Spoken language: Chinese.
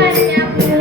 大家